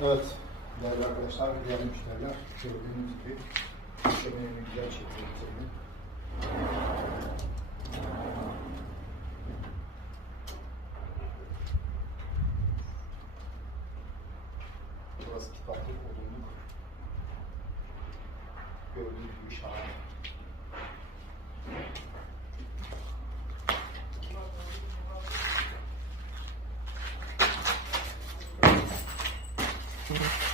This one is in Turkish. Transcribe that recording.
Evet, değerli arkadaşlar, değerli müşteriler, gördüğünüz gibi yemeğimi güzel şekilde bitirdim. Burası kitaplık, odunluk. Gördüğünüz gibi şahane. Hı hı.